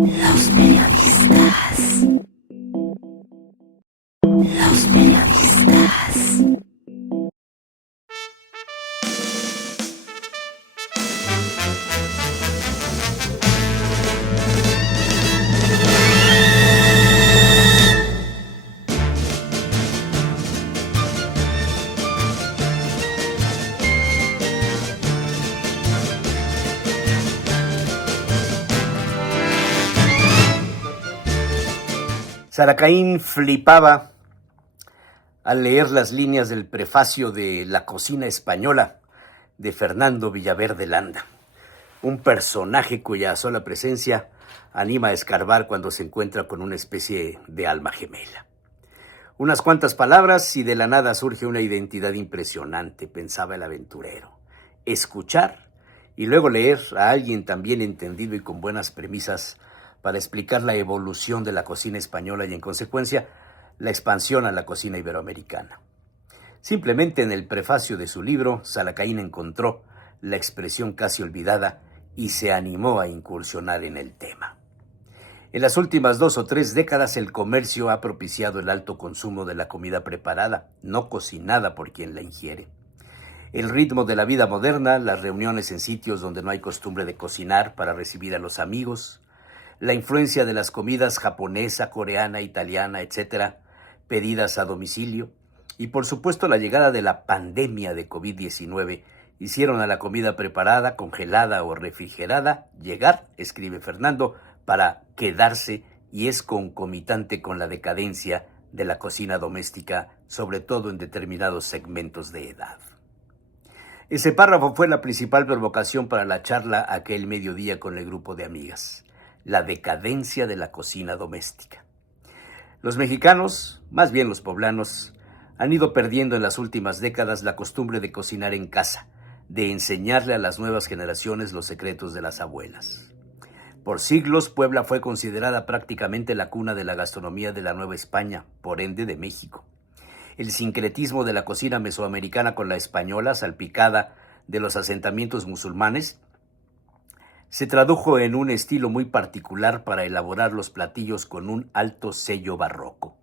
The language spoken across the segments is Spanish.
Los periodistas. Los periodistas. Saracaín flipaba al leer las líneas del prefacio de La cocina española de Fernando Villaverde Landa, un personaje cuya sola presencia anima a escarbar cuando se encuentra con una especie de alma gemela. Unas cuantas palabras y de la nada surge una identidad impresionante, pensaba el aventurero. Escuchar y luego leer a alguien tan bien entendido y con buenas premisas para explicar la evolución de la cocina española y, en consecuencia, la expansión a la cocina iberoamericana. Simplemente en el prefacio de su libro, Saracaín encontró la expresión casi olvidada y se animó a incursionar en el tema. En las últimas 2 o 3 décadas, el comercio ha propiciado el alto consumo de la comida preparada, no cocinada por quien la ingiere. El ritmo de la vida moderna, las reuniones en sitios donde no hay costumbre de cocinar para recibir a los amigos, la influencia de las comidas japonesa, coreana, italiana, etcétera, pedidas a domicilio, y por supuesto la llegada de la pandemia de COVID-19 hicieron a la comida preparada, congelada o refrigerada llegar, escribe Fernando, para quedarse, y es concomitante con la decadencia de la cocina doméstica, sobre todo en determinados segmentos de edad. Ese párrafo fue la principal provocación para la charla aquel mediodía con el grupo de amigas. La decadencia de la cocina doméstica. Los mexicanos, más bien los poblanos, han ido perdiendo en las últimas décadas la costumbre de cocinar en casa, de enseñarle a las nuevas generaciones los secretos de las abuelas. Por siglos, Puebla fue considerada prácticamente la cuna de la gastronomía de la Nueva España, por ende de México. El sincretismo de la cocina mesoamericana con la española, salpicada de los asentamientos musulmanes, se tradujo en un estilo muy particular para elaborar los platillos con un alto sello barroco.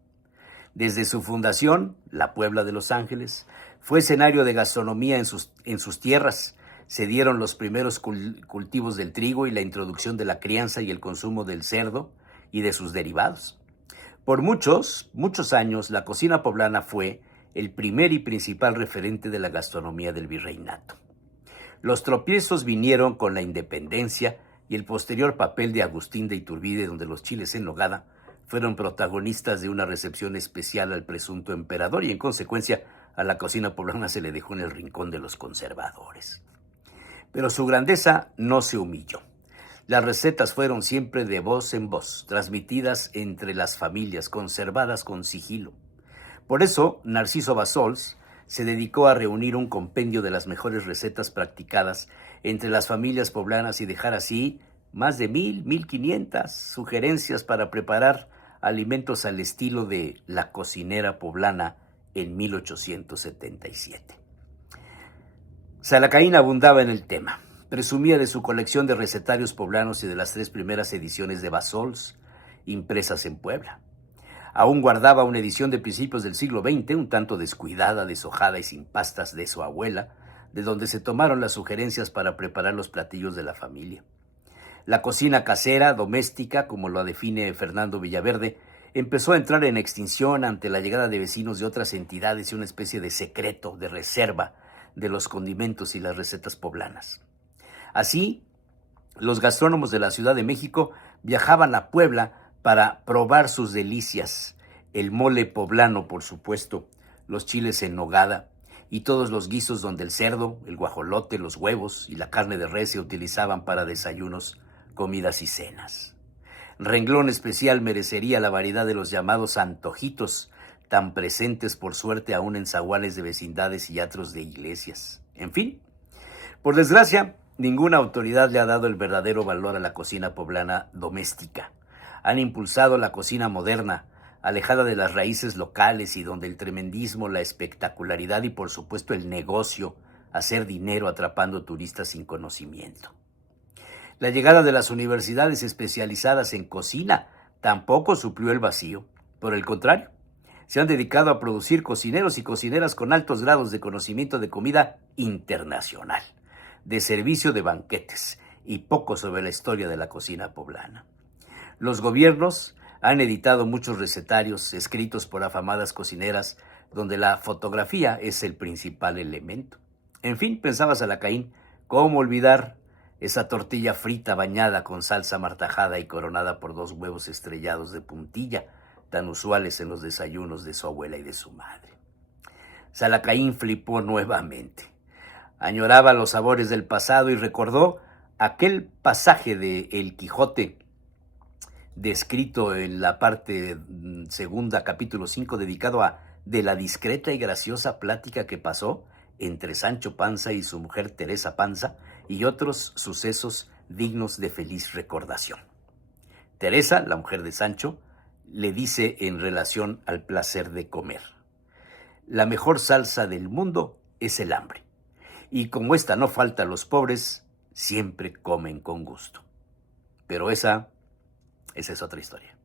Desde su fundación, la Puebla de Los Ángeles, fue escenario de gastronomía en sus tierras. Se dieron los primeros cultivos del trigo y la introducción de la crianza y el consumo del cerdo y de sus derivados. Por muchos años, la cocina poblana fue el primer y principal referente de la gastronomía del virreinato. Los tropiezos vinieron con la independencia y el posterior papel de Agustín de Iturbide, donde los chiles en nogada fueron protagonistas de una recepción especial al presunto emperador, y en consecuencia a la cocina poblana se le dejó en el rincón de los conservadores. Pero su grandeza no se humilló. Las recetas fueron siempre de voz en voz, transmitidas entre las familias, conservadas con sigilo. Por eso, Narciso Bassols se dedicó a reunir un compendio de las mejores recetas practicadas entre las familias poblanas y dejar así más de 1,500 sugerencias para preparar alimentos al estilo de la cocinera poblana en 1877. Saracaín abundaba en el tema. Presumía de su colección de recetarios poblanos y de las 3 primeras ediciones de Bassols impresas en Puebla. Aún guardaba una edición de principios del siglo XX, un tanto descuidada, deshojada y sin pastas, de su abuela, de donde se tomaron las sugerencias para preparar los platillos de la familia. La cocina casera, doméstica, como lo define Fernando Villaverde, empezó a entrar en extinción ante la llegada de vecinos de otras entidades y una especie de secreto, de reserva, de los condimentos y las recetas poblanas. Así, los gastrónomos de la Ciudad de México viajaban a Puebla para probar sus delicias, el mole poblano, por supuesto, los chiles en nogada y todos los guisos donde el cerdo, el guajolote, los huevos y la carne de res se utilizaban para desayunos, comidas y cenas. Renglón especial merecería la variedad de los llamados antojitos, tan presentes por suerte aún en zaguales de vecindades y atros de iglesias. En fin, por desgracia, ninguna autoridad le ha dado el verdadero valor a la cocina poblana doméstica. Han impulsado la cocina moderna, alejada de las raíces locales y donde el tremendismo, la espectacularidad y por supuesto el negocio, hacer dinero atrapando turistas sin conocimiento. La llegada de las universidades especializadas en cocina tampoco suplió el vacío. Por el contrario, se han dedicado a producir cocineros y cocineras con altos grados de conocimiento de comida internacional, de servicio de banquetes y poco sobre la historia de la cocina poblana. Los gobiernos han editado muchos recetarios escritos por afamadas cocineras donde la fotografía es el principal elemento. En fin, pensaba Salacaín, ¿cómo olvidar esa tortilla frita bañada con salsa martajada y coronada por 2 huevos estrellados de puntilla, tan usuales en los desayunos de su abuela y de su madre? Salacaín flipó nuevamente. Añoraba los sabores del pasado y recordó aquel pasaje de El Quijote, descrito en la parte segunda, capítulo 5, dedicado a de la discreta y graciosa plática que pasó entre Sancho Panza y su mujer Teresa Panza y otros sucesos dignos de feliz recordación. Teresa, la mujer de Sancho, le dice en relación al placer de comer: la mejor salsa del mundo es el hambre, y como esta no falta a los pobres, siempre comen con gusto. Pero esa es otra historia.